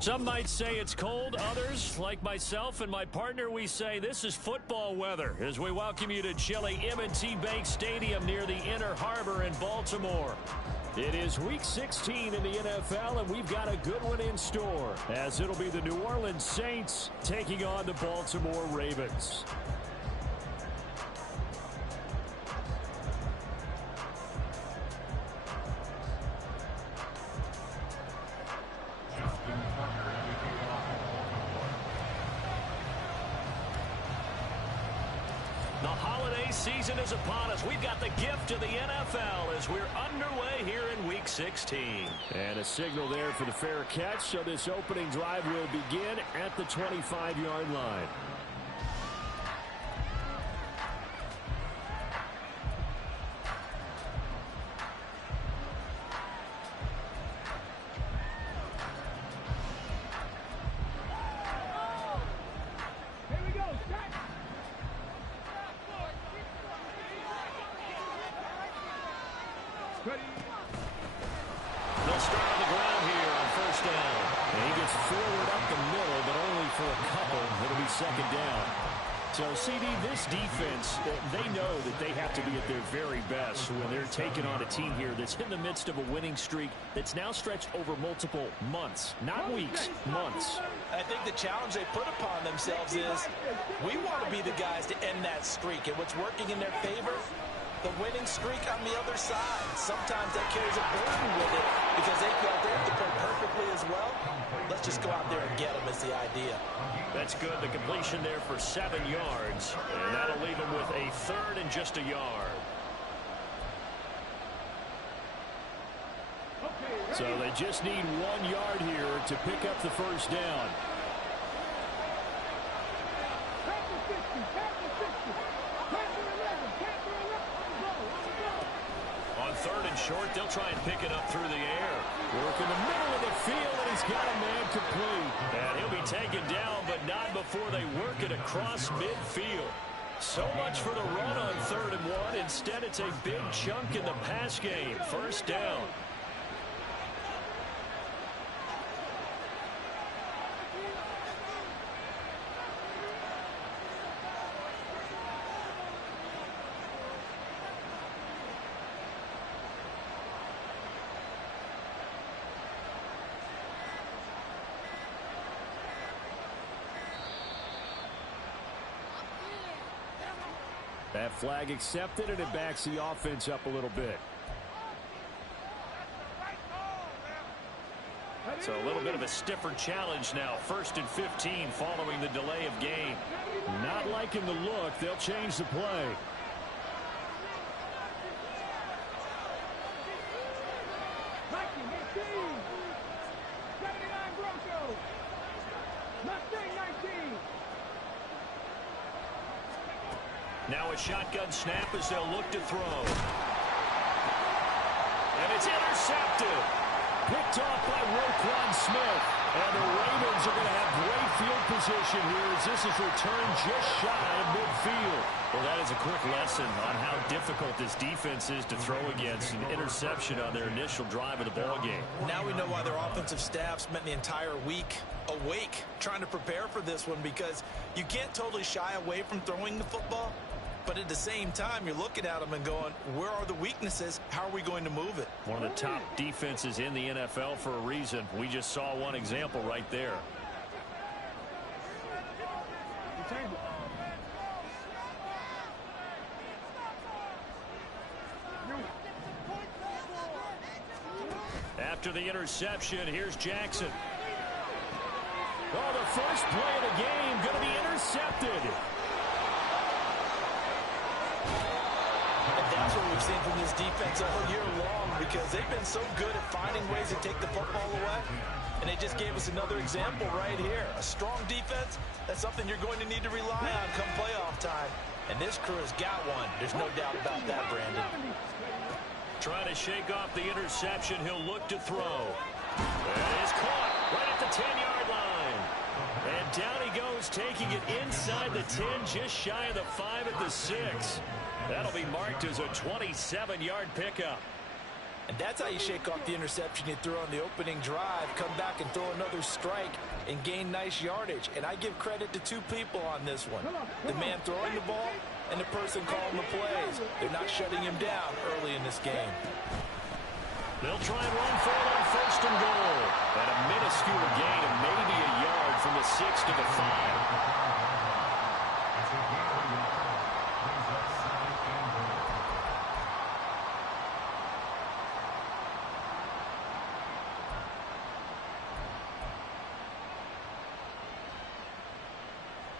Some might say it's cold. Others, like myself and my partner, we say this is football weather as we welcome you to chilly M&T Bank Stadium near the Inner Harbor in Baltimore. It is Week 16 in the NFL, and we've got a good one in store, as it'll be the New Orleans Saints taking on the Baltimore Ravens. The holiday season is upon us. We've got the gift of the NFL as we're underway here in Week 16. And a signal there for the fair catch, so this opening drive will begin at the 25-yard line. They'll start on the ground here on first down. And he gets forward up the middle, but only for a couple. It'll be second down. So, CD, this defense, they know that they have to be at their very best when they're taking on a team here that's in the midst of a winning streak that's now stretched over multiple months. Not weeks, months. I think the challenge they put upon themselves is we want to be the guys to end that streak. And what's working in their favor? The winning streak on the other side. Sometimes that carries a burden with it because they feel like they have to play perfectly as well. Let's just go out there and get them is the idea. That's good. The completion there for 7 yards. And that'll leave them with a third and just a yard. So they just need 1 yard here to pick up the first down. On third and short, they'll try and pick it up through the air. Work in the middle of the field, and he's got a man complete. And he'll be taken down, but not before they work it across midfield. So much for the run on 3rd and 1. Instead, it's a big chunk in the pass game. First down. That flag accepted, and it backs the offense up a little bit. So a little bit of a stiffer challenge now. 1st and 15 following the delay of game. Not liking the look. They'll change the play. Now a shotgun snap as they'll look to throw. And it's intercepted. Picked off by Roquan Smith. And the Ravens are going to have great field position here as this is returned just shy of midfield. Well, that is a quick lesson on how difficult this defense is to throw against. An interception on their initial drive of the ball game. Now we know why their offensive staff spent the entire week awake trying to prepare for this one, because you can't totally shy away from throwing the football. But at the same time, you're looking at them and going, where are the weaknesses? How are we going to move it? One of the top defenses in the NFL for a reason. We just saw one example right there. After the interception, here's Jackson. Oh, the first play of the game going to be intercepted. And that's what we've seen from this defense all year long, because they've been so good at finding ways to take the football away. And they just gave us another example right here. A strong defense, that's something you're going to need to rely on come playoff time. And this crew has got one. There's no doubt about that, Brandon. Trying to shake off the interception. He'll look to throw. And it's caught right at the 10-yard line. And down he goes, taking it inside the 10, just shy of the 5 at the 6. That'll be marked as a 27-yard pickup. And that's how you shake off the interception you threw on the opening drive, come back and throw another strike and gain nice yardage. And I give credit to two people on this one. The man throwing the ball and the person calling the plays. They're not shutting him down early in this game. They'll try and run for it on 1st and goal. And a minuscule gain of maybe a yard from the 6 to the 5.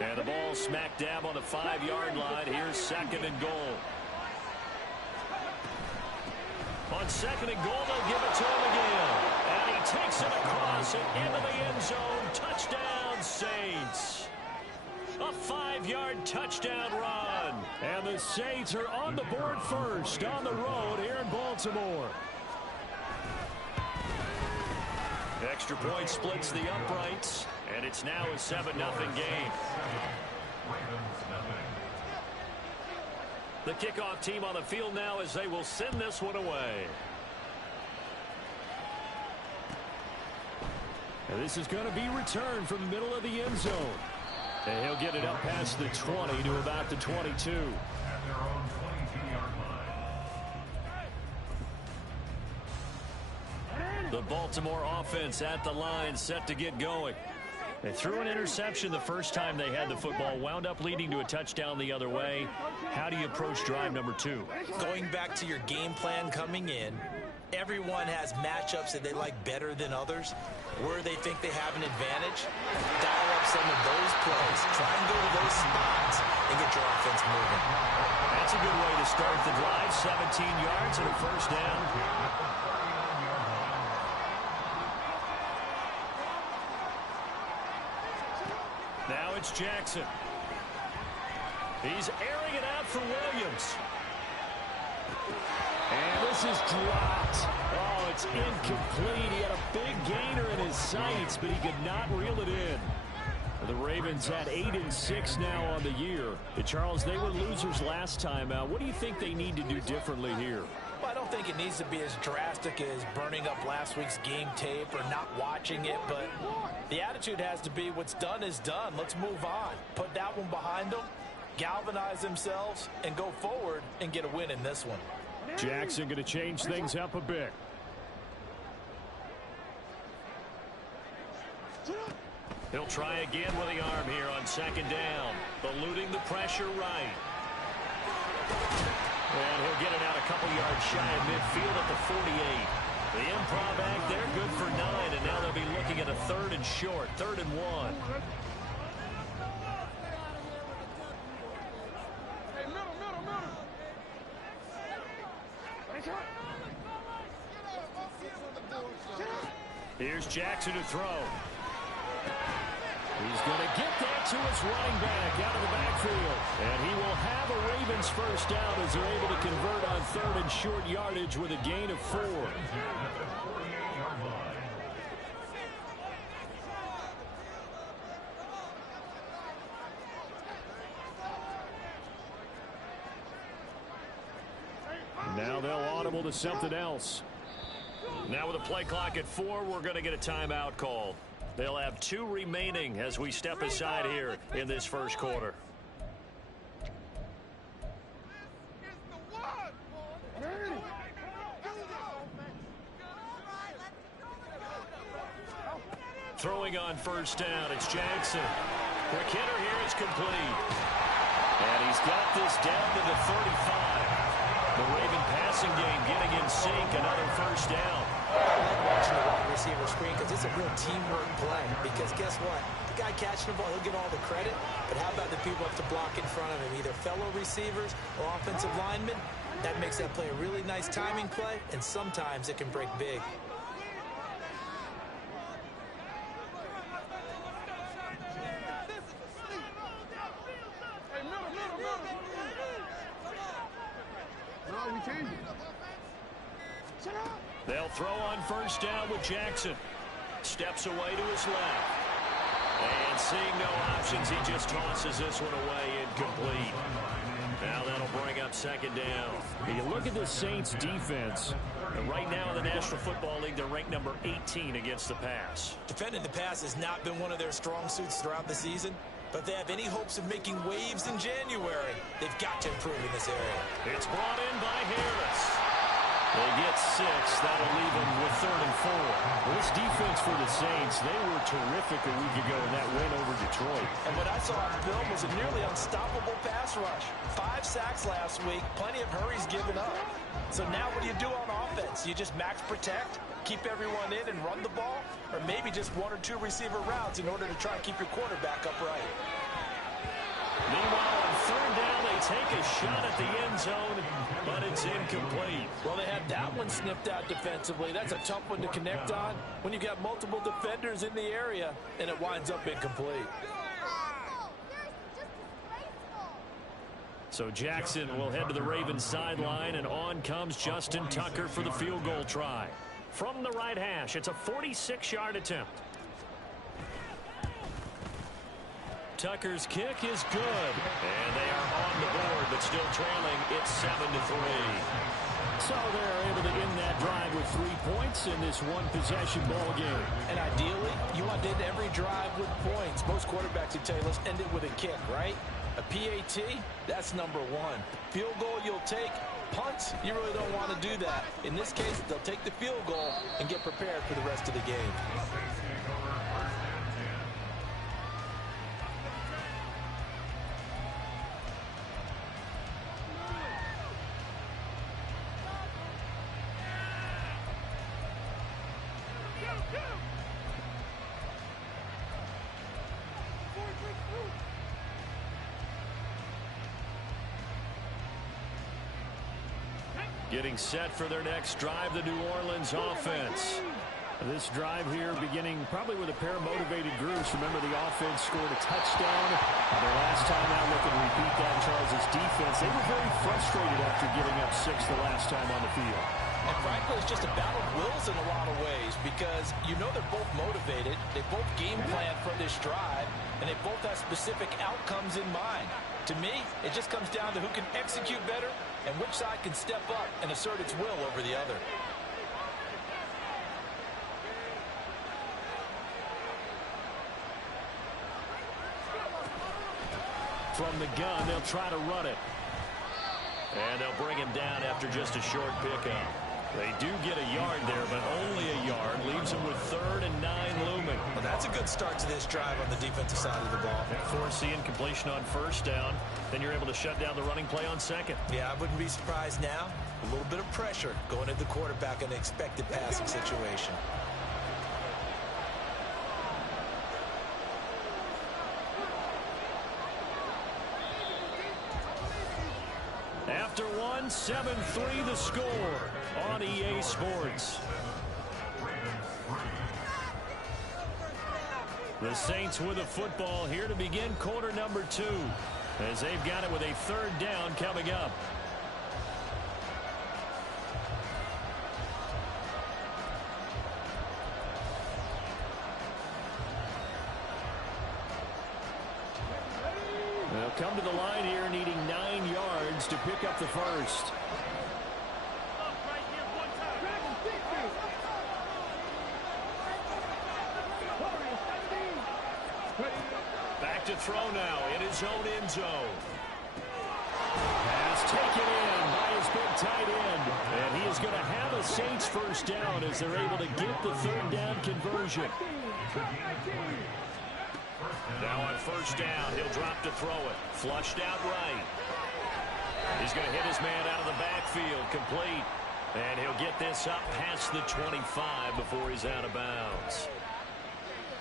And the ball smack dab on the 5-yard line. Here's 2nd and goal. On 2nd and goal, they'll give it to him again. And he takes it across and into the end zone. Touchdown, Saints. A 5-yard touchdown run. And the Saints are on the board first on the road here in Baltimore. Extra point splits the uprights. And it's now a 7-0 game. The kickoff team on the field now as they will send this one away. And this is going to be returned from the middle of the end zone. And he'll get it up past the 20 to about the 22. The Baltimore offense at the line, set to get going. They threw an interception the first time they had the football, wound up leading to a touchdown the other way. How do you approach drive number 2? Going back to your game plan coming in, everyone has matchups that they like better than others. Where they think they have an advantage, dial up some of those plays. Try and go to those spots and get your offense moving. That's a good way to start the drive. 17 yards and a 1st down. Now it's Jackson. He's airing it out for Williams. And this is dropped. Oh, it's incomplete. He had a big gainer in his sights, but he could not reel it in. The Ravens at 8-6 now on the year. And Charles, they were losers last time out. What do you think they need to do differently here? Well, I don't think it needs to be as drastic as burning up last week's game tape or not watching it, but the attitude has to be what's done is done. Let's move on. Put that one behind them, galvanize themselves, and go forward and get a win in this one. Jackson going to change things up a bit. He'll try again with the arm here on 2nd down. Eluding the pressure right. And he'll get it out a couple yards shy of midfield at the 48. The improv act there, good for 9, and now they'll be looking at a 3rd and short, 3rd and 1. Here's Jackson to throw. He's going to get that to his running back out of the backfield. And he will have a Ravens 1st down as they're able to convert on 3rd and short yardage with a gain of 4. Now they'll audible to something else. Now with a play clock at 4, we're going to get a timeout call. They'll have 2 remaining as we step aside here in this 1st quarter. Throwing on 1st down, it's Jackson. Quick hitter here is complete. And he's got this down to the 35. The Raven passing game getting in sync, another 1st down. I like watching the wide receiver screen because it's a real teamwork play. Because guess what? The guy catching the ball, he'll get all the credit. But how about the people up to block in front of him? Either fellow receivers or offensive linemen. That makes that play a really nice timing play, and sometimes it can break big. They'll throw on 1st down with Jackson. Steps away to his left. And seeing no options, he just tosses this one away incomplete. Now that'll bring up up second down. You look at the Saints defense. And right now in the National Football League, they're ranked number 18 against the pass. Defending the pass has not been one of their strong suits throughout the season. But if they have any hopes of making waves in January, they've got to improve in this area. It's brought in by Harris. They get 6. That'll leave them with 3rd and 4. This defense for the Saints, they were terrific a week ago in that win over Detroit. And what I saw on film was a nearly unstoppable pass rush. 5 sacks last week, plenty of hurries given up. So now what do you do on offense? You just max protect, keep everyone in and run the ball, or maybe just 1 or 2 receiver routes in order to try and keep your quarterback upright. Meanwhile, on 3rd down, they take a shot at the end zone, but it's incomplete. Well, they had that one sniffed out defensively. That's a tough one to connect on when you've got multiple defenders in the area, and it winds up incomplete. So Jackson will head to the Ravens sideline, and on comes Justin Tucker for the field goal try. From the right hash, it's a 46-yard attempt. Tucker's kick is good, and they are on the board, but still trailing. It's 7-3. So they're able to end that drive with 3 points in this one-possession ball game. And ideally, you want to end every drive with points. Most quarterbacks would tell you, let's end it with a kick, right? A PAT, that's number 1. Field goal you'll take. Punts, you really don't want to do that. In this case, they'll take the field goal and get prepared for the rest of the game. Getting set for their next drive, the New Orleans offense. This drive here beginning probably with a pair of motivated groups. Remember, the offense scored a touchdown. Their last time out, looking to repeat that in Charles' defense. They were very frustrated after giving up 6 the last time on the field. And frankly, it's just a battle of wills in a lot of ways because you know they're both motivated. They both game plan for this drive, and they both have specific outcomes in mind. To me, it just comes down to who can execute better and which side can step up and assert its will over the other. From the gun, they'll try to run it. And they'll bring him down after just a short pickup. They do get a yard there, but only a yard. Leaves them with 3rd and 9 looming. Well, that's a good start to this drive on the defensive side of the ball. Force the incompletion on 1st down. Then you're able to shut down the running play on 2nd. Yeah, I wouldn't be surprised now. A little bit of pressure going at the quarterback in an expected passing situation. After 7-3 the score on EA Sports. The Saints with the football here to begin quarter number 2, as they've got it with a 3rd down coming up. They'll come to the line here needing 9 yards to pick up the first. Back to throw now in his own end zone. Pass taken in by his big tight end. And he is going to have a Saints first down as they're able to get the 3rd down conversion. Now on 1st down, he'll drop to throw it. Flushed out right. He's going to hit his man out of the backfield, complete. And he'll get this up past the 25 before he's out of bounds.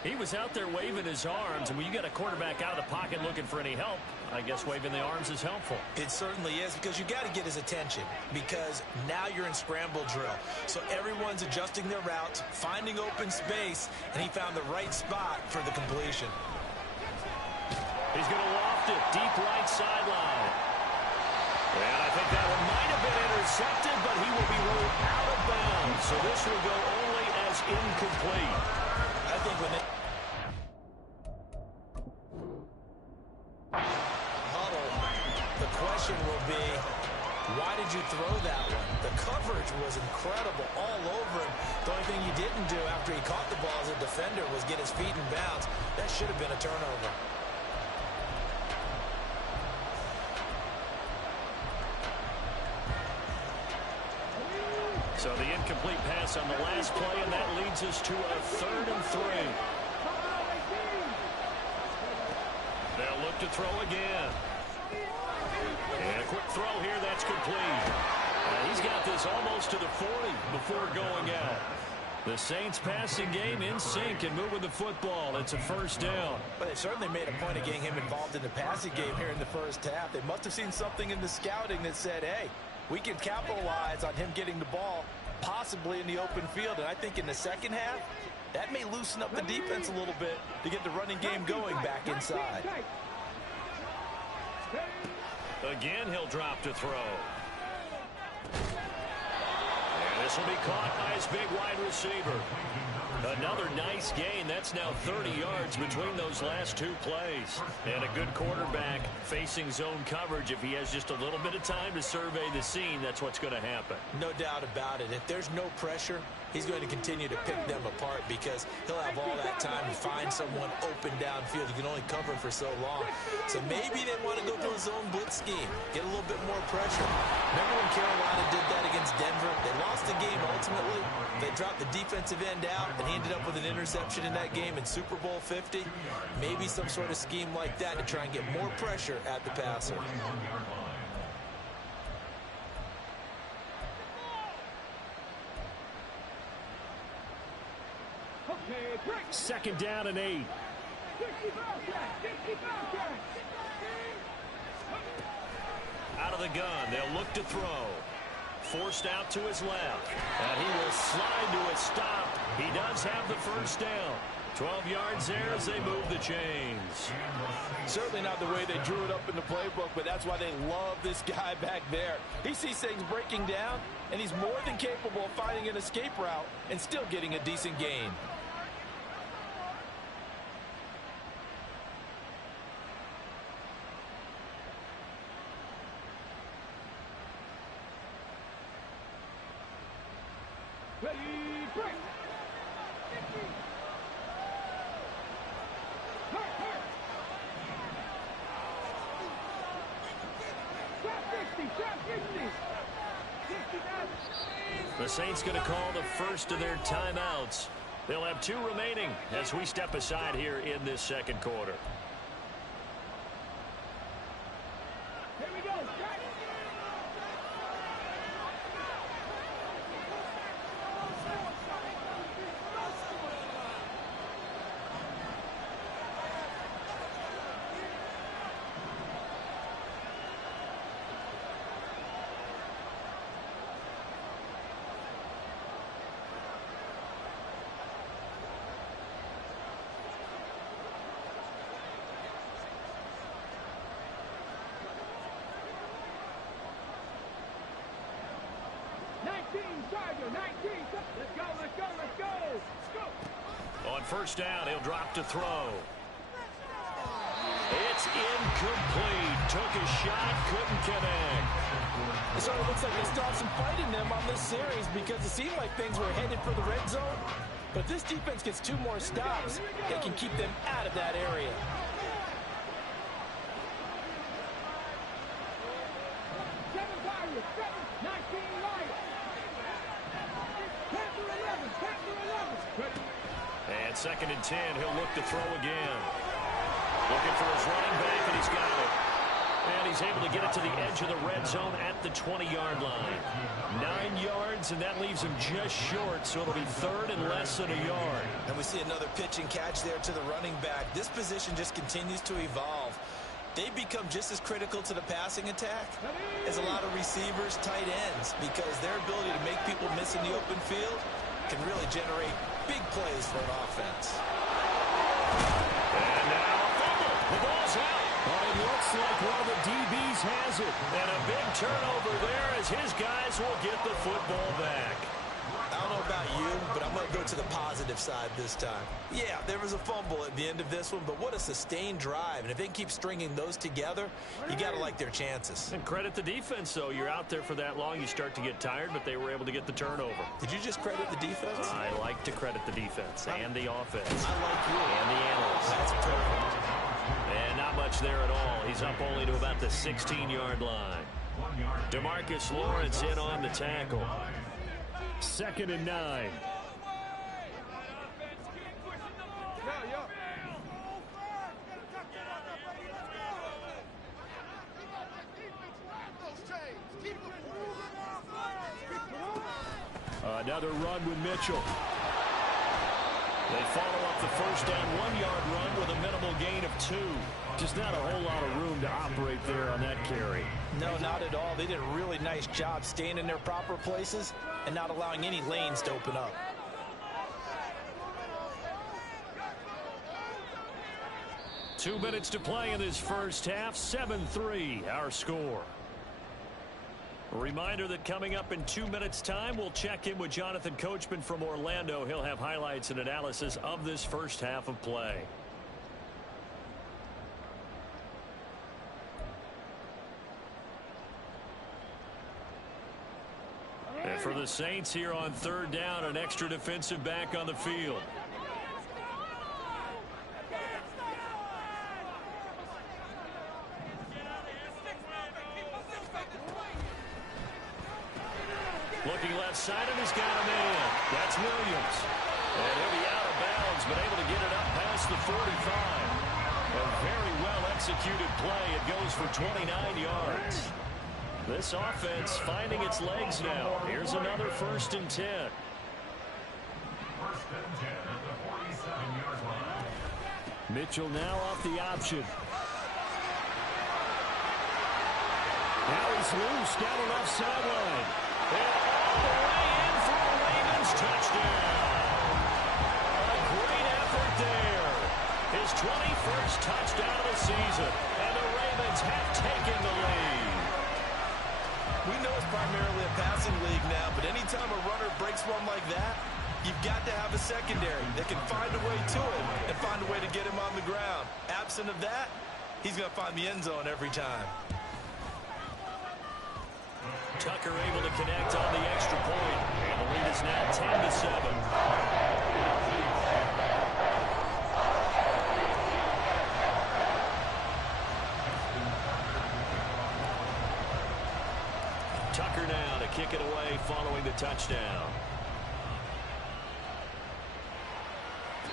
He was out there waving his arms, and when you got a quarterback out of the pocket looking for any help, I guess waving the arms is helpful. It certainly is, because you got to get his attention, because now you're in scramble drill. So everyone's adjusting their routes, finding open space, and he found the right spot for the completion. He's going to loft it deep right sideline. And I think that one might have been intercepted, but he will be ruled out of bounds. So this will go only as incomplete. I think when they huddle, the question will be, Why did you throw that one? The coverage was incredible all over him. The only thing he didn't do after he caught the ball as a defender was get his feet in bounds. That should have been a turnover. So the incomplete pass on the last play, and that leads us to a 3rd and 3. They'll look to throw again. And a quick throw here, that's complete. He's got this almost to the 40 before going out. The Saints passing game in sync and moving the football. It's a 1st down. But they certainly made a point of getting him involved in the passing game here in the 1st half. They must have seen something in the scouting that said, hey, we can capitalize on him getting the ball possibly in the open field. And I think in the 2nd half, that may loosen up the defense a little bit to get the running game going back inside. Again, he'll drop to throw. And this will be caught by his big wide receiver. Another nice gain. That's now 30 yards between those last 2 plays. And a good quarterback facing zone coverage. If he has just a little bit of time to survey the scene, that's what's going to happen. No doubt about it. If there's no pressure, he's going to continue to pick them apart because he'll have all that time to find someone open downfield. He can only cover for so long. So maybe they want to go to a zone blitz scheme, get a little bit more pressure. Remember when Carolina did that against Denver? They lost the game ultimately. They dropped the defensive end out, and he ended up with an interception in that game in Super Bowl 50. Maybe some sort of scheme like that to try and get more pressure at the passer. 2nd down and 8. Out of the gun, they'll look to throw. Forced out to his left. And he will slide to a stop. He does have the 1st down. 12 yards there as they move the chains. Certainly not the way they drew it up in the playbook, but that's why they love this guy back there. He sees things breaking down, and he's more than capable of finding an escape route and still getting a decent gain. The Saints going to call the first of their timeouts. They'll have 2 remaining as we step aside here in this 2nd quarter. Here we go. On 1st down, he'll drop to throw. It's incomplete. Took a shot, couldn't connect. So it looks like they still have some fight in them on this series because it seemed like things were headed for the red zone. But if this defense gets 2 more stops, they can keep them out of that area. And 2nd and 10, he'll look to throw again. Looking for his running back, and he's got it. And he's able to get it to the edge of the red zone at the 20-yard line. 9 yards, and that leaves him just short, so it'll be 3rd and less than a yard. And we see another pitch and catch there to the running back. This position just continues to evolve. They become just as critical to the passing attack as a lot of receivers, tight ends, because their ability to make people miss in the open field can really generate big plays for an offense. And now a fumble. The ball's out. Well, it looks like one of the DBs has it. And a big turnover there as his guys will get the football back. I don't know if about you, but I'm going to go to the positive side this time. Yeah, there was a fumble at the end of this one, but what a sustained drive. And if they can keep stringing those together, you got to like their chances. And credit the defense, though. You're out there for that long, you start to get tired, but they were able to get the turnover. Did you just credit the defense? I like to credit the defense and the offense. I like you. And the analysts. That's perfect. And not much there at all. He's up only to about the 16-yard line. DeMarcus Lawrence in on the tackle. 2nd and 9. Another run with Mitchell. They follow up the first down 1-yard run with a minimal gain of 2. Just not a whole lot of room to operate there on that carry. No, not at all. They did a really nice job staying in their proper places and not allowing any lanes to open up. Two minutes to play in this first half. 7-3 our score. A reminder that coming up in 2 minutes' time, we'll check in with Jonathan Coachman from Orlando. He'll have highlights and analysis of this first half of play. And for the Saints here on 3rd down, an extra defensive back on the field. Looking left side, and he's got a man. That's Williams. And he'll be out of bounds, but able to get it up past the 45. A very well-executed play. It goes for 29 yards. This offense finding its legs now. Here's another 1st and 10. 1st and 10 at the 47-yard line. Mitchell now off the option. Now he's loose down the left sideline. And all the way in for a Ravens touchdown. A great effort there. His 21st touchdown of the season. And the Ravens have taken the lead. We know it's primarily a passing league now, but anytime a runner breaks one like that, you've got to have a secondary that can find a way to him and find a way to get him on the ground. Absent of that, he's going to find the end zone every time. Tucker able to connect on the extra point. And the lead is now 10-7. Tucker now to kick it away following the touchdown.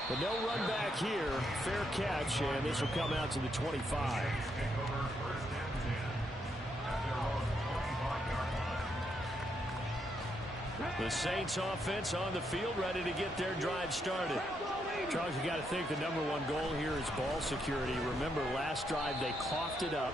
But no run back here. Fair catch, and this will come out to the 25. The Saints offense on the field, ready to get their drive started. Charles, you got to think the #1 goal here is ball security. Remember, last drive they coughed it up.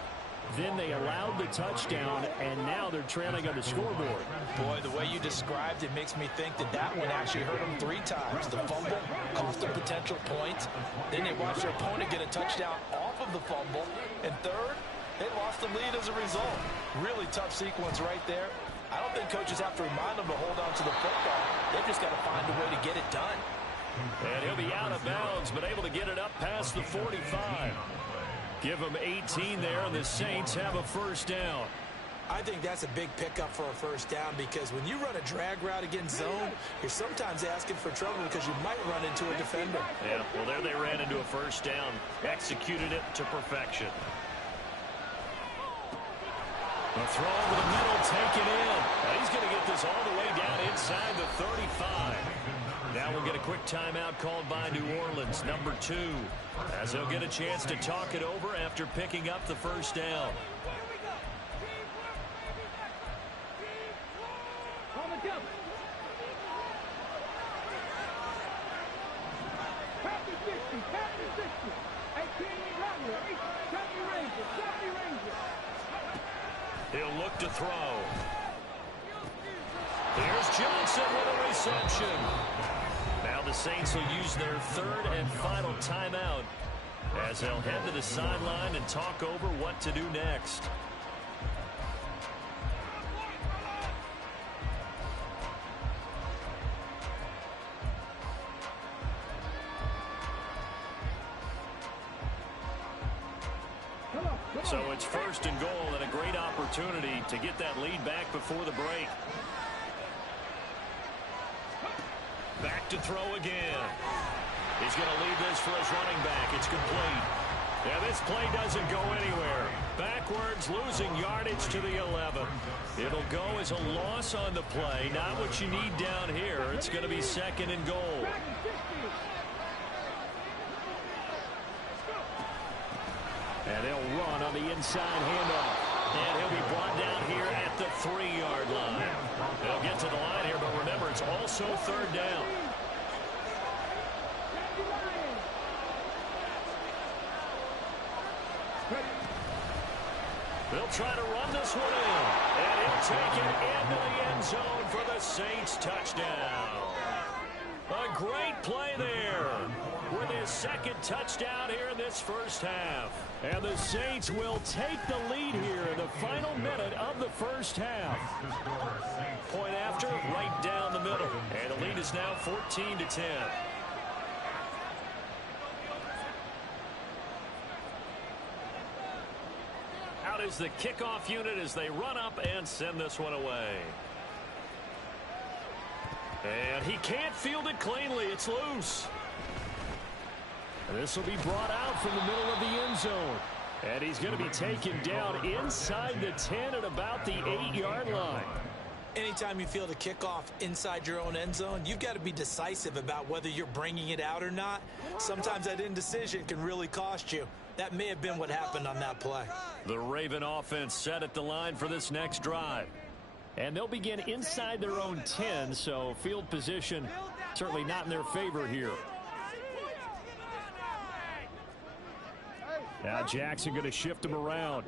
Then they allowed the touchdown, and now they're trailing on the scoreboard. Boy, the way you described it makes me think that that one actually hurt them 3 times. The fumble cost them potential points. Then they watched their opponent get a touchdown off of the fumble. And third, they lost the lead as a result. Really tough sequence right there. I don't think coaches have to remind them to hold on to the football. They've just got to find a way to get it done. And he'll be out of bounds, but able to get it up past the 45. Give them 18 there, and the Saints have a first down. I think that's a big pickup for a first down, because when you run a drag route against zone, you're sometimes asking for trouble because you might run into a defender. Yeah, well, there they ran into a first down, executed it to perfection. A throw over the middle, taken in. Now he's going to get this all the way down inside the 35. Now we'll get a quick timeout called by New Orleans, #2, as they'll get a chance to talk it over after picking up the first down. He'll look to throw. Here's Johnson with a reception. Now the Saints will use their 3rd and final timeout as they'll head to the sideline and talk over what to do next. So it's first and goal and a great opportunity to get that lead back before the break. Back to throw again. He's going to leave this for his running back. It's complete. Yeah, this play doesn't go anywhere. Backwards, losing yardage to the 11. It'll go as a loss on the play. Not what you need down here. It's going to be second and goal. And they'll run on the inside handoff. And he'll be brought down here at the 3-yard line. They'll get to the line here, but remember, it's also third down. They'll try to run this one in. And he'll take it into the end zone for the Saints touchdown. A great play there with his second touchdown here in this first half. And the Saints will take the lead here in the final minute of the first half. Point after, right down the middle. And the lead is now 14-10. Out is the kickoff unit as they run up and send this one away. And he can't field it cleanly. It's loose. And this will be brought out from the middle of the end zone. And he's going to be taken down inside the 10 at about the 8-yard line. Anytime you field a kickoff inside your own end zone, you've got to be decisive about whether you're bringing it out or not. Sometimes that indecision can really cost you. That may have been what happened on that play. The Raven offense set at the line for this next drive. And they'll begin inside their own 10, so field position certainly not in their favor here. Now Jackson going to shift him around.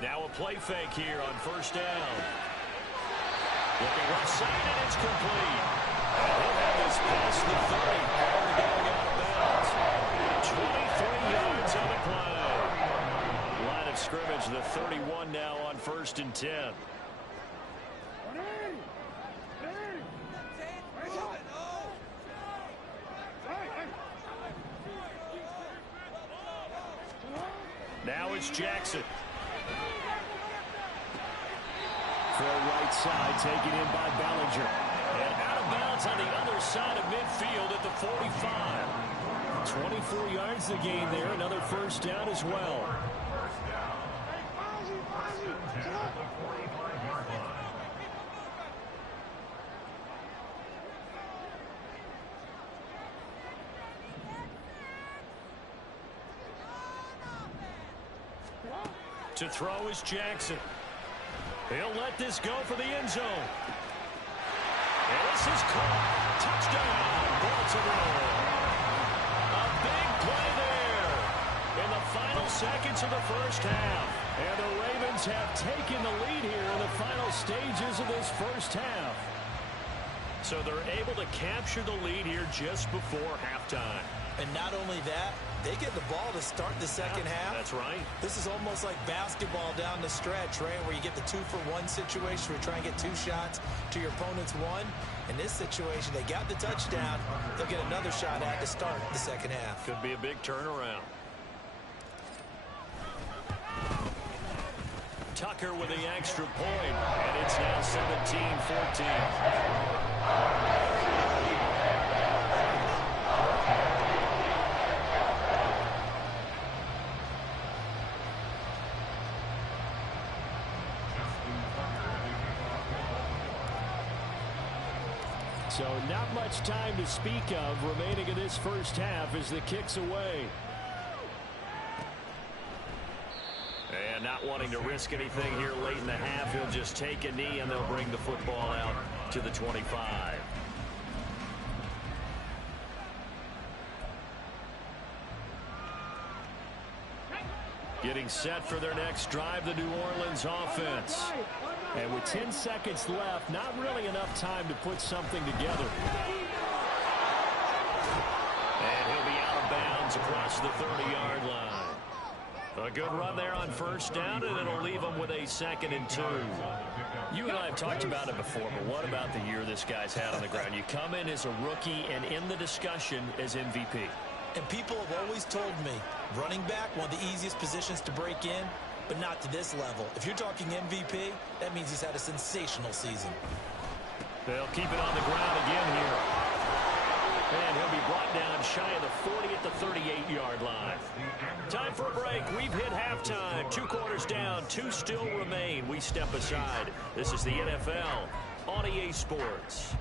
Now a play fake here on first down. Looking left side, and it's complete. And he'll have this past the 30 prior to going out of bounds. 23 yards on the play. Line of scrimmage, the 31 now on first and 10. Now it's Jackson. For right side, taken in by Bellinger. And out of bounds on the other side of midfield at the 45. 24 yards the gain there. Another first down as well. To throw is Jackson. He'll let this go for the end zone. And this is caught. Touchdown, Baltimore. A big play there in the final seconds of the first half. And the Ravens have taken the lead here in the final stages of this first half. So they're able to capture the lead here just before halftime. And not only that, they get the ball to start the second half. That's right. This is almost like basketball down the stretch, right, where you get the 2-for-1 situation where you try and get 2 shots to your opponent's 1. In this situation, they got the touchdown. They'll get another shot at to start the second half. Could be a big turnaround. Tucker with the extra point, and it's now 17-14. So not much time to speak of remaining in this first half as the kick's away. And not wanting to risk anything here late in the half, he'll just take a knee and they'll bring the football out to the 25. Getting set for their next drive, the New Orleans offense. And with 10 seconds left, not really enough time to put something together. And he'll be out of bounds across the 30-yard line. A good run there on first down, and it'll leave them with a 2nd and 2. You and I have talked about it before, but what about the year this guy's had on the ground? You come in as a rookie and in the discussion as MVP. And people have always told me, running back, one of the easiest positions to break in, but not to this level. If you're talking MVP, that means he's had a sensational season. They'll keep it on the ground again here. And he'll be brought down shy of the 40 at the 38-yard line. Time for a break. We've hit halftime. 2 quarters down. 2 still remain. We step aside. This is the NFL on EA Sports.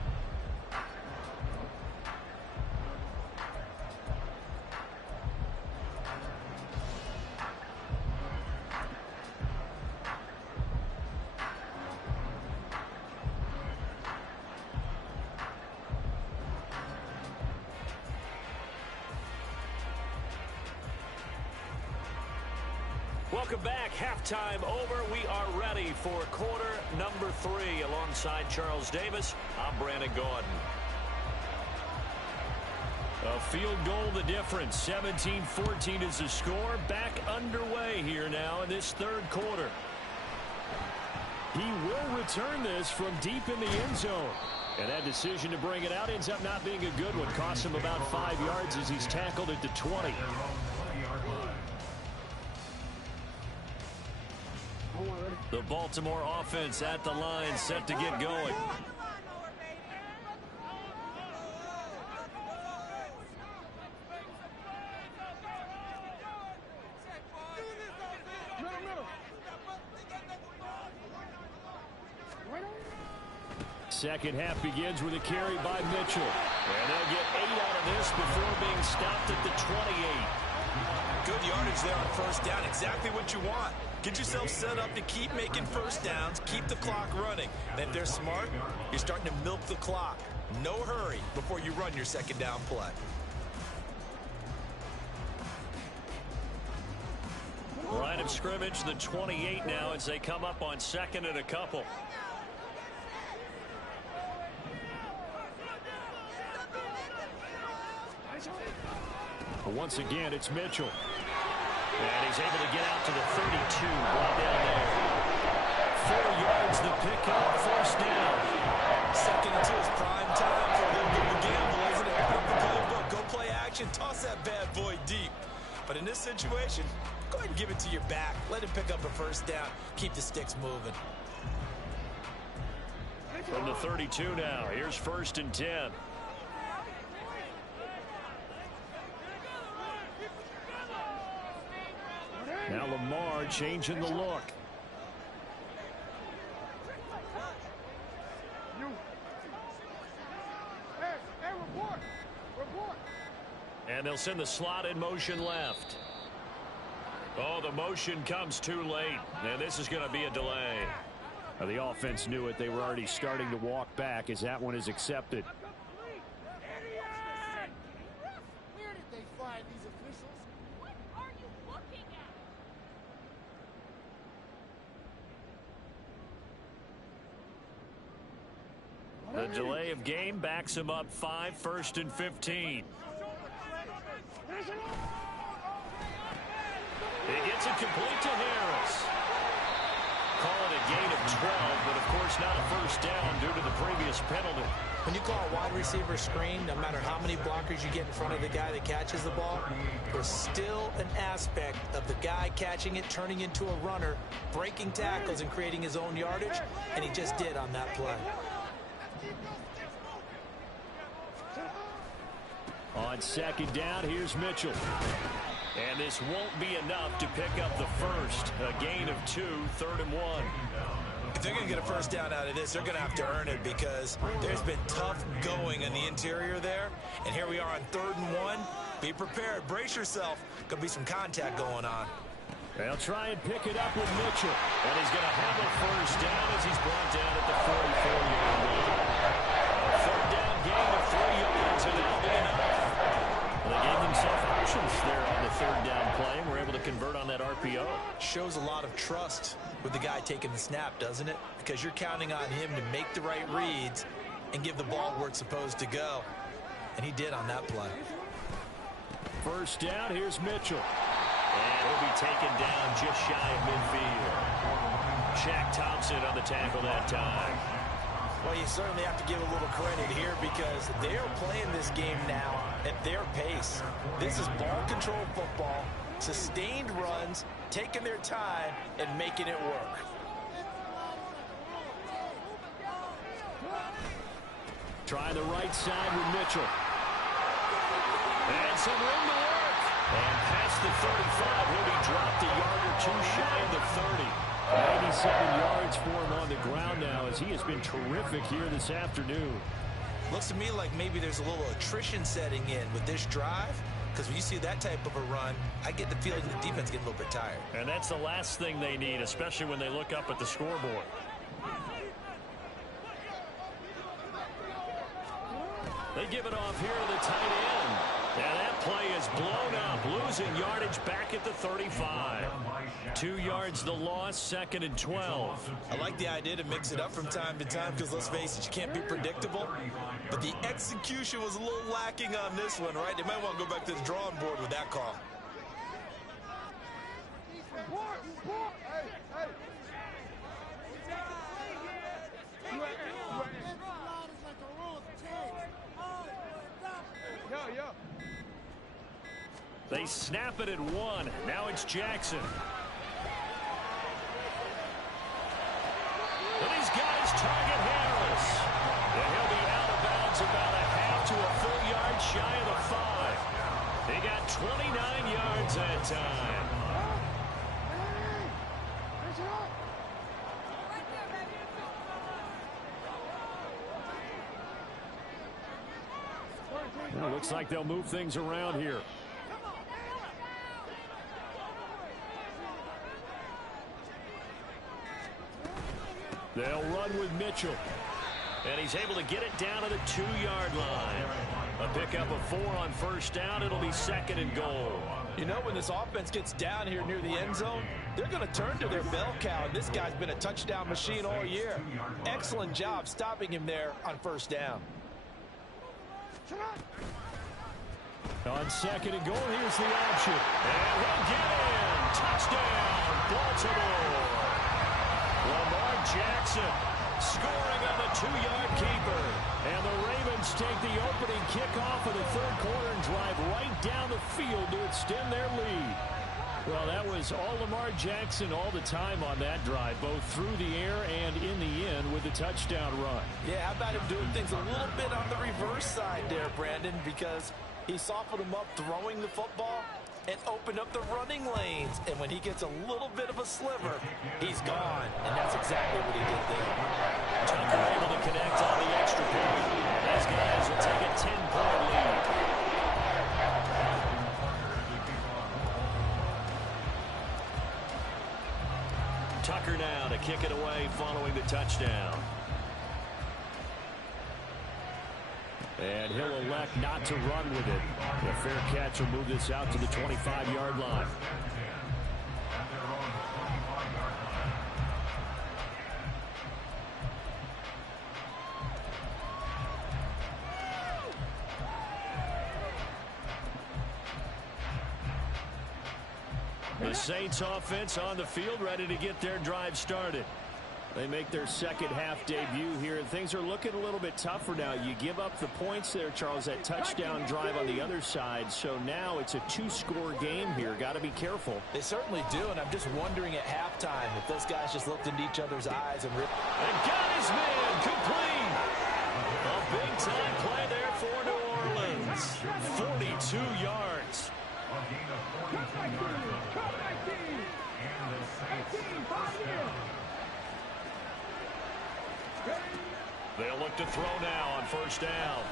Welcome back. Halftime over. We are ready for quarter number 3. Alongside Charles Davis, I'm Brandon Gaudin. A field goal the difference. 17-14 is the score. Back underway here now in this 3rd quarter. He will return this from deep in the end zone. And that decision to bring it out ends up not being a good one. Costs him about 5 yards as he's tackled at the 20. The Baltimore offense at the line, set to get going. Second half begins with a carry by Mitchell. And they'll get 8 out of this before being stopped at the 28. Good yardage there on first down. Exactly what you want. Get yourself set up to keep making first downs, keep the clock running. And if they're smart, you're starting to milk the clock. No hurry before you run your second down play. Line of scrimmage, the 28 now as they come up on 2nd and a couple. Once again, it's Mitchell. And he's able to get out to the 32, brought down there. 4 yards the pickup, first down. 2nd and 2 is prime time for a little bit of a gamble, isn't it? Open up the playbook, go play action, toss that bad boy deep. But in this situation, go ahead and give it to your back. Let him pick up a first down. Keep the sticks moving. From the 32 now, here's 1st and 10. Now Lamar changing the look. And they'll send the slot in motion left. Oh, the motion comes too late. And this is going to be a delay. Now, the offense knew it. They were already starting to walk back as that one is accepted. Where did they find these officials? What are you looking at? The delay of game backs him up 5, 1st and 15. He gets it complete to Harris. Call it a gain of 12, but of course not a first down due to the previous penalty. When you call a wide receiver screen, no matter how many blockers you get in front of the guy that catches the ball, there's still an aspect of the guy catching it, turning into a runner, breaking tackles and creating his own yardage, and he just did on that play. On 2nd down, here's Mitchell. And this won't be enough to pick up the first. A gain of 2, 3rd and 1. If they're going to get a first down out of this, they're going to have to earn it because there's been tough going in the interior there. And here we are on 3rd and 1. Be prepared. Brace yourself. Going to be some contact going on. They'll try and pick it up with Mitchell. And he's going to have a first down as he's brought down at the 44-yard line. 3rd down gain of 3 yards, and that'll be enough. They gave themselves options there on the 3rd down play and were able to convert on that RPO. Shows a lot of trust with the guy taking the snap, doesn't it? Because you're counting on him to make the right reads and give the ball where it's supposed to go. And he did on that play. First down, here's Mitchell. And he'll be taken down just shy of midfield. Shaq Thompson on the tackle that time. Well, you certainly have to give a little credit here because they are playing this game now at their pace. This is ball control football, sustained runs, taking their time, and making it work. Trying the right side with Mitchell. And some room to work. And past the 35, he'll be dropped a yard or two shy of the 30. 97 yards for him on the ground now as he has been terrific here this afternoon. Looks to me like maybe there's a little attrition setting in with this drive, because when you see that type of a run, I get the feeling the defense getting a little bit tired. And that's the last thing they need, especially when they look up at the scoreboard. They give it off here to the tight end. And that play is blown up, losing yardage back at the 35. 2 yards the loss, 2nd and 12. I like the idea to mix it up from time to time because, let's face it, you can't be predictable. But the execution was a little lacking on this one, right? They might want to go back to the drawing board with that call. They snap it at 1. Now it's Jackson. And these guys target Harris. And he'll be out of bounds about a half to a full yard shy of the 5. They got 29 yards that time. Well, looks like they'll move things around here. They'll run with Mitchell. And he's able to get it down to the 2-yard line. A pickup of 4 on first down. It'll be 2nd and goal. You know, when this offense gets down here near the end zone, they're going to turn to their bell cow. And this guy's been a touchdown machine all year. Excellent job stopping him there on first down. On 2nd and goal, here's the option. And he'll get in. Touchdown, Baltimore. Lamar Jackson scoring on the 2-yard keeper. And the Ravens take the opening kickoff of the 3rd quarter and drive right down the field to extend their lead. Well, that was all Lamar Jackson all the time on that drive, both through the air and in the end with the touchdown run. Yeah, how about him doing things a little bit on the reverse side there, Brandon, because he softened him up throwing the football and opened up the running lanes. And when he gets a little bit of a sliver, he's gone. And that's exactly what he did there. Tucker able to connect on the extra point. These guys will take a 10-point lead. Tucker now to kick it away following the touchdown. And he'll elect not to run with it. A fair catch will move this out to the 25-yard line. The Saints offense on the field, ready to get their drive started. They make their second half debut here, and things are looking a little bit tougher now. You give up the points there, Charles, that touchdown drive on the other side. So now it's a 2-score game here. Got to be careful. They certainly do, and I'm just wondering at halftime if those guys just looked into each other's eyes and ripped. And got his man complete. A big-time play there for New Orleans. 42 yards. A gain of 42 yards. And the Saints first down. They'll look to throw now on first down.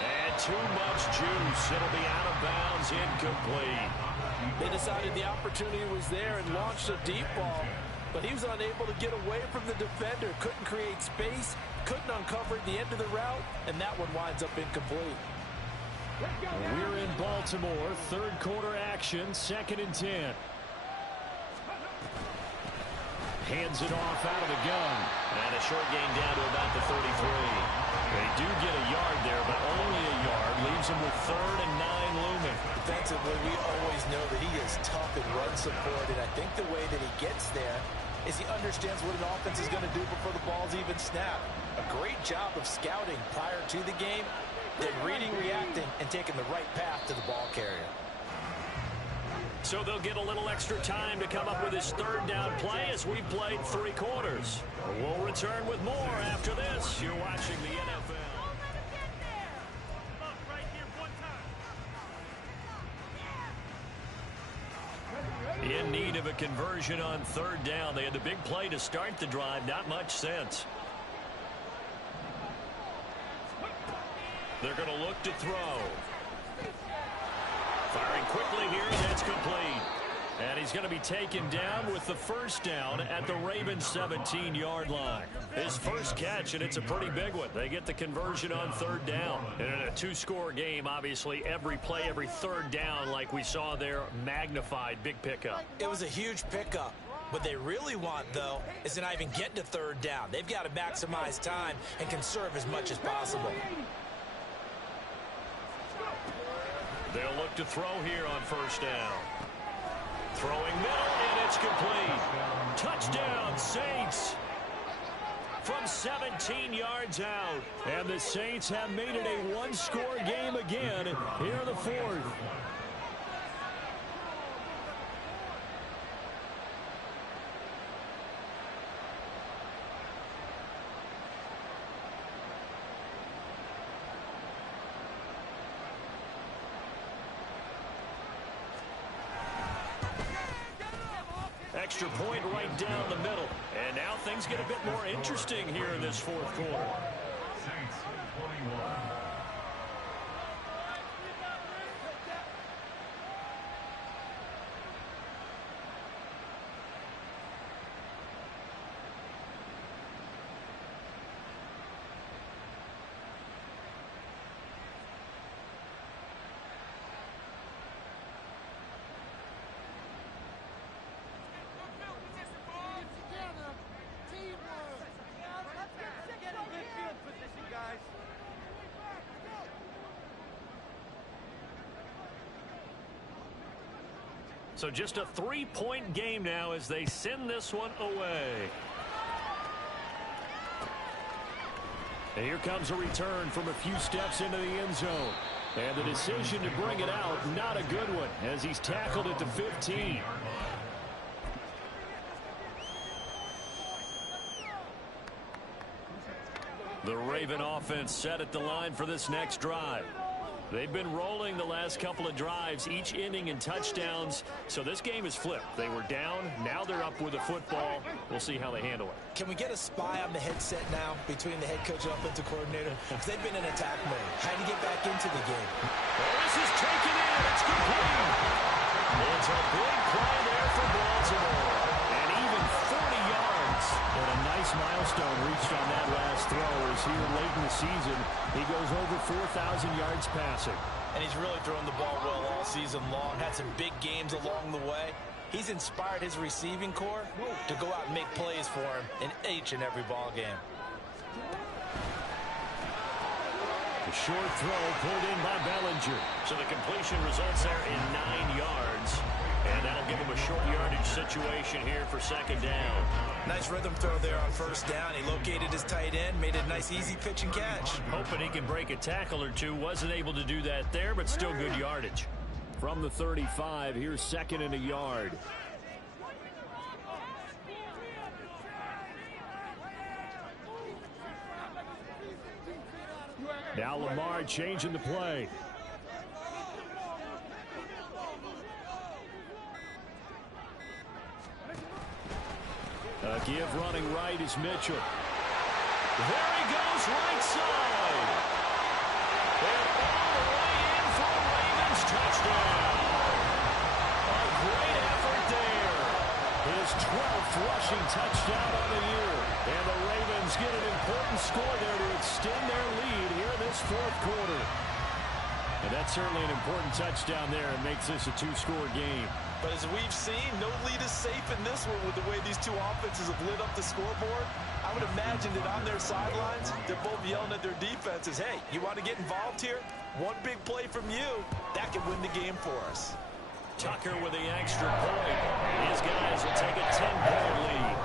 And too much juice. It'll be out of bounds, incomplete. They decided the opportunity was there and launched a deep ball, but he was unable to get away from the defender. Couldn't create space, couldn't uncover the end of the route, and that one winds up incomplete. We're in Baltimore. 3rd quarter action, 2nd and 10. Hands it off out of the gun. And a short gain down to about the 33. They do get a yard there, but only a yard. Leaves them with 3rd and 9 looming. Defensively, we always know that he is tough in run support, and I think the way that he gets there is he understands what an offense is going to do before the ball's even snapped. A great job of scouting prior to the game, then reading, reacting, and taking the right path to the ball carrier. So they'll get a little extra time to come up with his 3rd down play as we played 3 quarters. We'll return with more after this. You're watching the NFL. In need of a conversion on 3rd down. They had the big play to start the drive. Not much sense. They're going to look to throw. Firing quickly here, and that's complete. And he's going to be taken down with the 1st down at the Ravens' 17-yard line. His first catch, and it's a pretty big one. They get the conversion on 3rd down. And in a 2-score game, obviously, every play, every 3rd down, like we saw there, magnified, big pickup. It was a huge pickup. What they really want, though, is to not even get to 3rd down. They've got to maximize time and conserve as much as possible. They'll look to throw here on 1st down. Throwing middle, and it's complete. Touchdown, Saints. From 17 yards out. And the Saints have made it a 1-score game again here in the 4th. Extra point right down the middle. And now things get a bit more interesting here in this 4th quarter. Saints 21. So just a 3-point game now as they send this one away. And here comes a return from a few steps into the end zone. And the decision to bring it out, not a good one, as he's tackled at the 15. The Raven offense set at the line for this next drive. They've been rolling the last couple of drives, each inning in touchdowns. So this game is flipped. They were down. Now they're up with a football. We'll see how they handle it. Can we get a spy on the headset now between the head coach and offensive coordinator? Because they've been in attack mode. How to get back into the game. Well, this is taken in. It's complete. It's a big play there for Baltimore. And even 40 yards. And a nice milestone reached on that last throw as here late in the season, he goes over 4,000 yards passing. And he's really thrown the ball well all season long. Had some big games along the way. He's inspired his receiving corps to go out and make plays for him in each and every ball game. The short throw pulled in by Bellinger. So the completion results there in 9 yards. And that'll give him a short yardage situation here for 2nd down. Nice rhythm throw there on 1st down. He located his tight end, made a nice easy pitch and catch. Hoping he can break a tackle or two. Wasn't able to do that there, but still good yardage. From the 35, here's 2nd and a yard. Now Lamar changing the play. A give running right is Mitchell. There he goes, right side. And all the way in for a Ravens touchdown. A great effort there. His 12th rushing touchdown on the year. And the Ravens get an important score there to extend their lead here in this 4th quarter. And that's certainly an important touchdown there and makes this a 2-score game. But as we've seen, no lead is safe in this one with the way these two offenses have lit up the scoreboard. I would imagine that on their sidelines, they're both yelling at their defenses, hey, you want to get involved here? One big play from you, that can win the game for us. Tucker with the extra point. His guys will take a 10-point lead.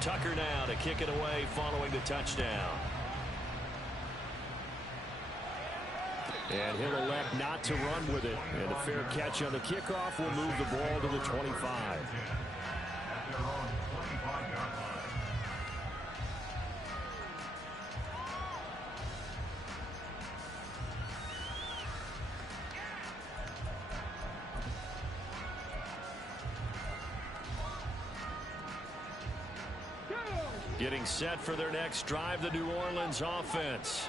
Tucker now to kick it away following the touchdown. And he'll elect not to run with it. And a fair catch on the kickoff will move the ball to the 25. Getting set for their next drive, the New Orleans offense.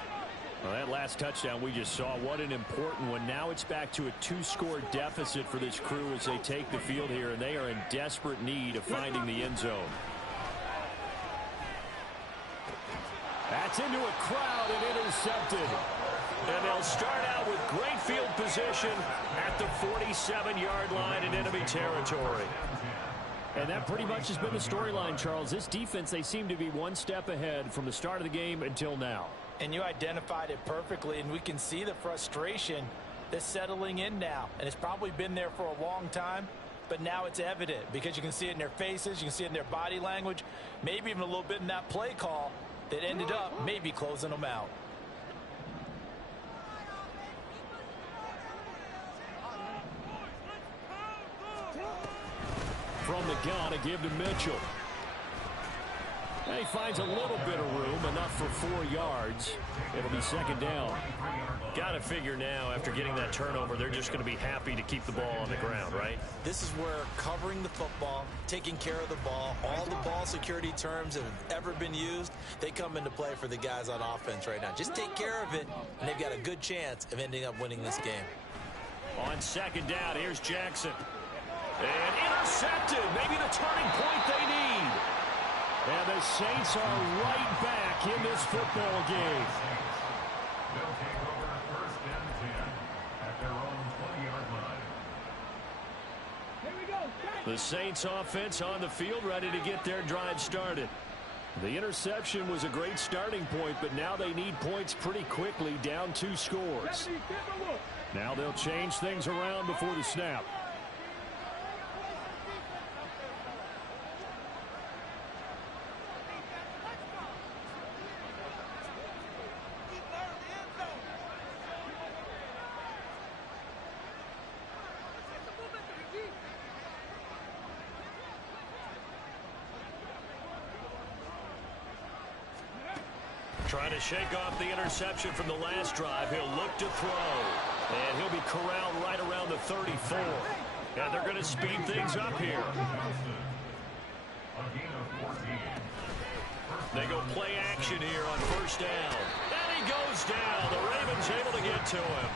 Well, that last touchdown we just saw, what an important one. Now it's back to a 2-score deficit for this crew as they take the field here, and they are in desperate need of finding the end zone. That's into a crowd and intercepted. And they'll start out with great field position at the 47-yard line in enemy territory. And that pretty much has been the storyline, Charles. This defense, they seem to be one step ahead from the start of the game until now. And you identified it perfectly, and we can see the frustration that's settling in now. And it's probably been there for a long time, but now it's evident because you can see it in their faces, you can see it in their body language, maybe even a little bit in that play call that ended up maybe closing them out. From the gun, a give to Mitchell. And he finds a little bit of room, enough for 4 yards. It'll be second down. Got to figure now, after getting that turnover, they're just going to be happy to keep the ball on the ground, right? This is where covering the football, taking care of the ball, all the ball security terms that have ever been used, they come into play for the guys on offense right now. Just take care of it, and they've got a good chance of ending up winning this game. On second down, here's Jackson. And intercepted. Maybe the turning point they need. And the Saints are right back in this football game. They'll take over first and 10 at their own 20-yard line. Here we go. The Saints offense on the field, ready to get their drive started. The interception was a great starting point, but now they need points pretty quickly, down 2 scores. Now they'll change things around before the snap. Trying to shake off the interception from the last drive. He'll look to throw. And he'll be corralled right around the 34. And they're going to speed things up here. They go play action here on first down. And he goes down. The Ravens able to get to him.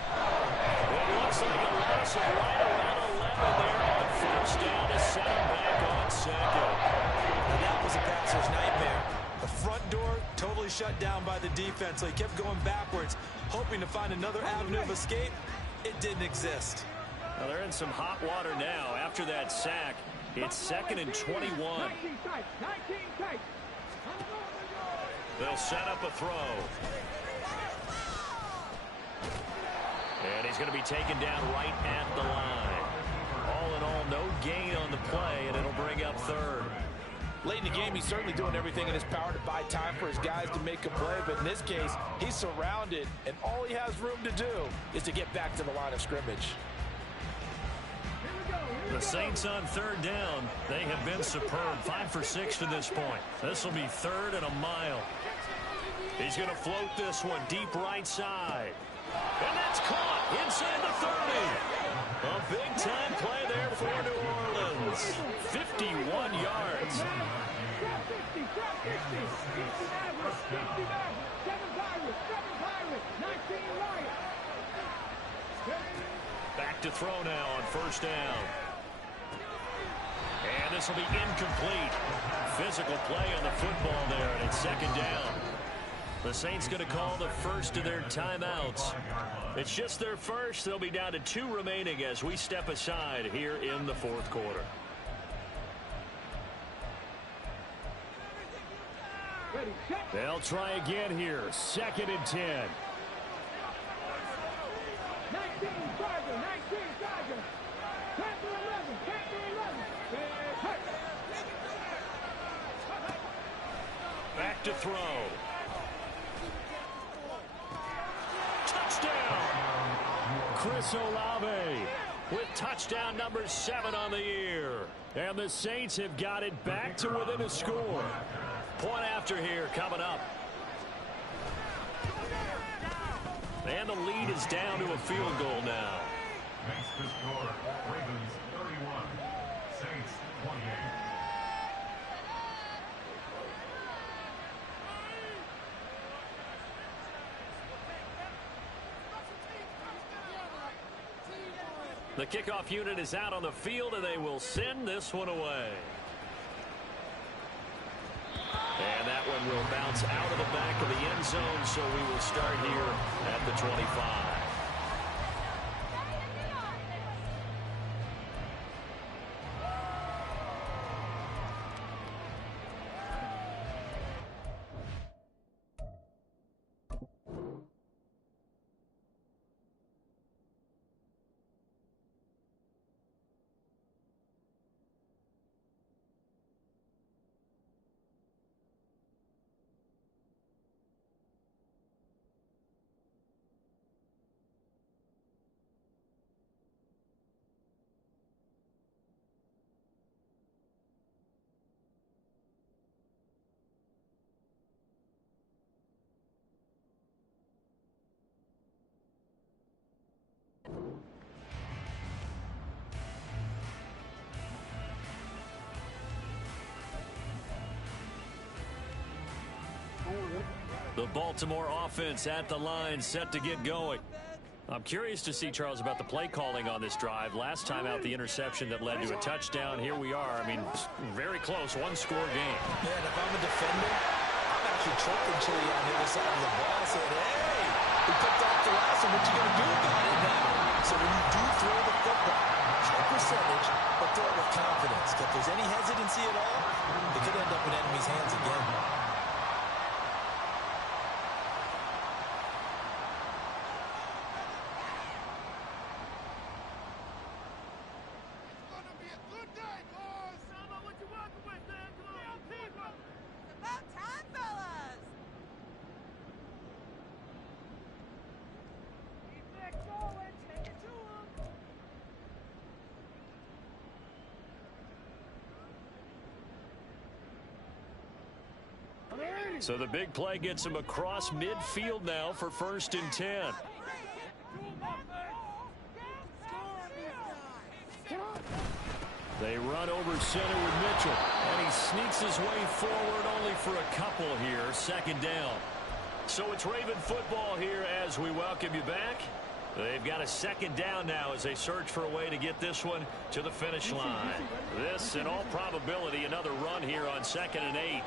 It looks like a loss of right around 11 there on first down to set him back on second. And that was a passer's nightmare. The front door totally shut down by the defense, so he kept going backwards, hoping to find another avenue of escape. It didn't exist. Well, they're in some hot water now. After that sack, it's second and 21. They'll set up a throw. And he's going to be taken down right at the line. All in all, no gain on the play, and it'll bring up third. Late in the game, he's certainly doing everything in his power to buy time for his guys to make a play. But in this case, he's surrounded, and all he has room to do is to get back to the line of scrimmage. The Saints on third down. They have been superb. 5 for 6 to this point. This will be third and a mile. He's going to float this one deep right side. And that's caught inside the 30. A big-time play there for New Orleans. 51 yards. Back to throw now on first down. And this will be incomplete. Physical play on the football there, and it's second down. The Saints going to call the first of their timeouts. It's just their first. They'll be down to 2 remaining as we step aside here in the fourth quarter. They'll try again here. 2nd and 10. 19 Charger, 19 Charger. 10 to 11, 10 to 11. Back to throw. Touchdown! Chris Olave with touchdown number 7 on the year. And the Saints have got it back to within a score. Point after here coming up. And the lead is down to a field goal now. Makes the score. Ravens 31, Saints 28. The kickoff unit is out on the field, and they will send this one away. And that one will bounce out of the back of the end zone, so we will start here at the 25. The Baltimore offense at the line, set to get going. I'm curious to see, Charles, about the play calling on this drive. Last time out, the interception that led to a touchdown. Here we are. I mean, very close, one-score game. Man, if I'm a defender, I'm actually choking Chili on the other side of the ball. Saying, hey, we picked off the last one. What you going to do about it now? So when you do throw the football, high percentage, but throw it with confidence. If there's any hesitancy at all, it could end up in enemy's hands again. So the big play gets him across midfield now for 1st and 10. They run over center with Mitchell, and he sneaks his way forward only for a couple here. 2nd down. So it's Raven football here as we welcome you back. They've got a 2nd down now as they search for a way to get this one to the finish line. This, in all probability, another run here on 2nd and 8.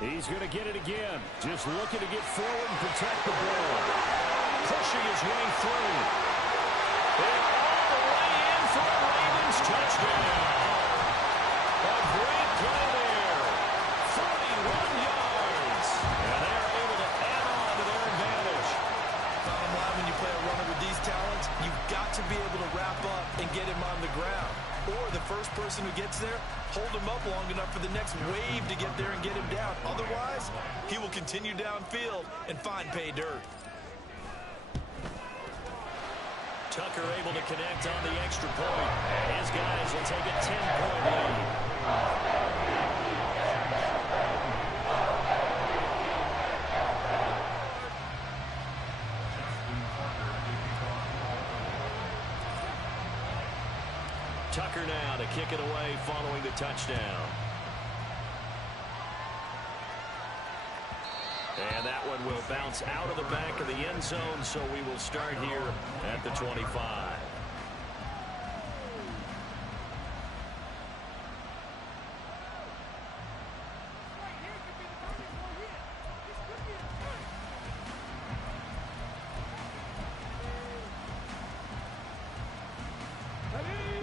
He's going to get it again. Just looking to get forward and protect the ball. Pushing his way through. And all the way in for the Ravens touchdown. A great play there. 41 yards. And they're able to add on to their advantage. Bottom line, when you play a runner with these talents, you've got to be able to wrap up and get him on the ground. Or the first person who gets there, hold him up long enough for the next wave to get there and get him down. Otherwise, he will continue downfield and find pay dirt. Tucker able to connect on the extra point. His guys will take a 10-point lead. Tucker now to kick it away following the touchdown. And that one will bounce out of the back of the end zone, so we will start here at the 25.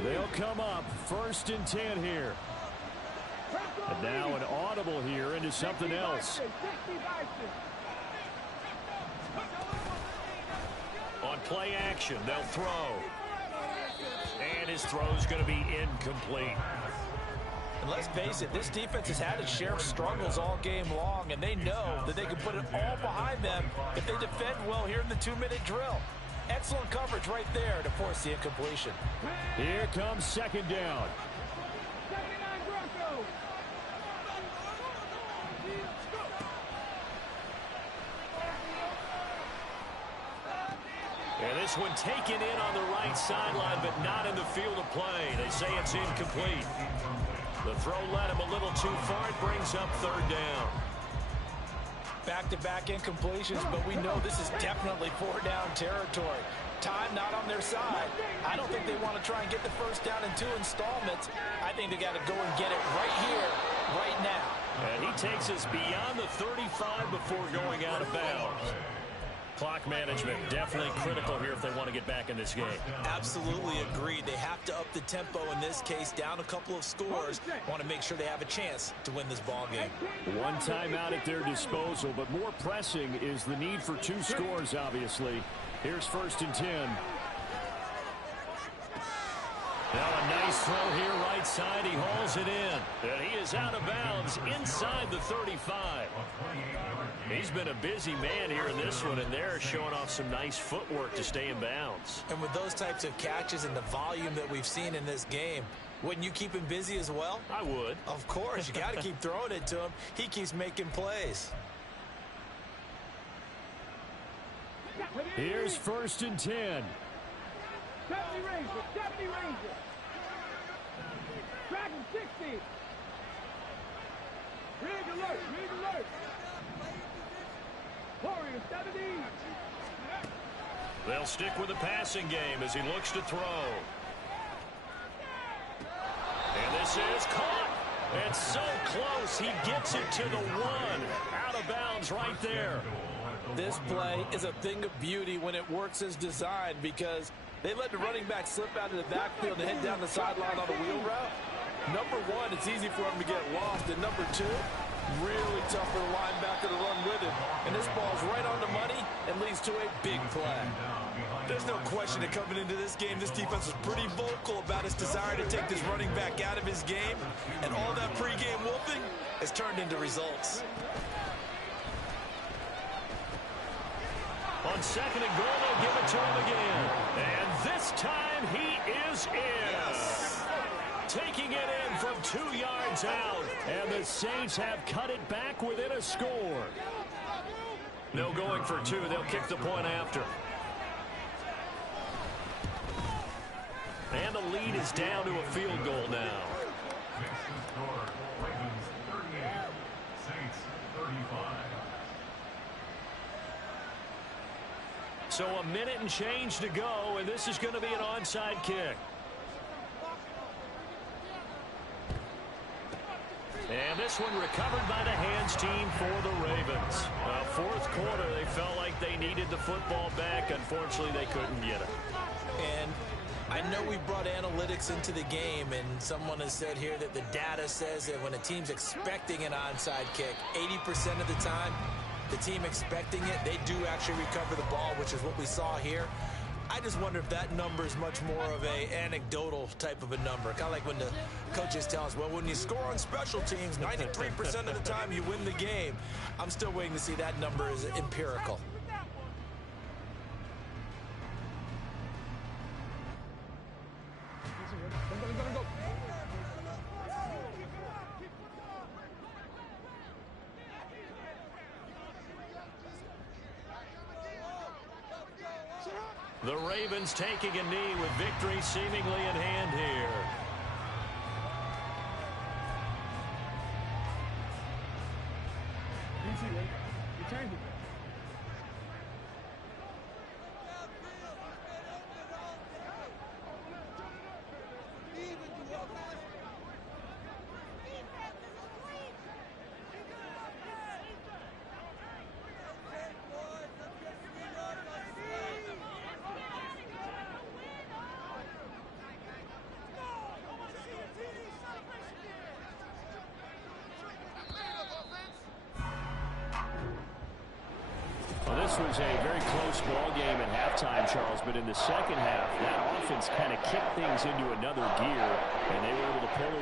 They'll come up 1st and 10 here. And now an audible here into something else. On play action, they'll throw. And his throw's going to be incomplete. And let's face it, this defense has had its share of struggles all game long, and they know that they can put it all behind them if they defend well here in the 2-minute drill. Excellent coverage right there to force the incompletion. Here comes 2nd down. And this one taken in on the right sideline, but not in the field of play. They say it's incomplete. The throw led him a little too far. It brings up 3rd down. Back-to-back incompletions, but we know this is definitely 4-down territory. Time not on their side. I don't think they want to try and get the 1st down in 2 installments. I think they got to go and get it right here, right now. And he takes us beyond the 35 before going out of bounds. Clock management definitely critical here if they want to get back in this game. Absolutely agreed. They have to up the tempo in this case, down a couple of scores. Want to make sure they have a chance to win this ball game. One timeout at their disposal, but more pressing is the need for 2 scores, obviously. Here's 1st and 10. Now a nice throw here right side. He hauls it in. And he is out of bounds inside the 35. He's been a busy man here in this one, and they're showing off some nice footwork to stay in bounds. And with those types of catches and the volume that we've seen in this game, wouldn't you keep him busy as well? I would. Of course. You got to keep throwing it to him. He keeps making plays. Here's 1st and 10. 70 Ranger, 70 Ranger. Dragon 60. Rig alert, rig alert. Warrior 70. They'll stick with the passing game as he looks to throw. And this is caught. It's so close. He gets it to the 1. Out of bounds right there. This play is a thing of beauty when it works as designed, because they let the running back slip out of the backfield and head down the sideline on a wheel route. Number 1, it's easy for him to get lost. And number 2, really tough for the linebacker to run with him. And this ball's right on the money and leads to a big play. There's no question that coming into this game, this defense was pretty vocal about its desire to take this running back out of his game. And all that pregame wolfing has turned into results. On 2nd and goal, they'll give it to him again. And this time he is in. Yes. Taking it in from 2 yards out. And the Saints have cut it back within a score. No going for 2. They'll kick the point after. And the lead is down to a field goal now. Next to score, Ravens 38, Saints 35. So a minute and change to go, and this is going to be an onside kick. And this one recovered by the hands team for the Ravens. 4th quarter, they felt like they needed the football back. Unfortunately, they couldn't get it. And I know we brought analytics into the game, and someone has said here that the data says that when a team's expecting an onside kick, 80% of the time, the team expecting it, they do actually recover the ball, which is what we saw here. I just wonder if that number is much more of a anecdotal type of a number. Kind of like when the coaches tell us, well, when you score on special teams, 93% of the time you win the game. I'm still waiting to see that number is empirical. The Ravens taking a knee with victory seemingly in hand here. Change it. Well, this was a very close ball game at halftime, Charles, but in the second half, that offense kind of kicked things into another gear, and they were able to pull away.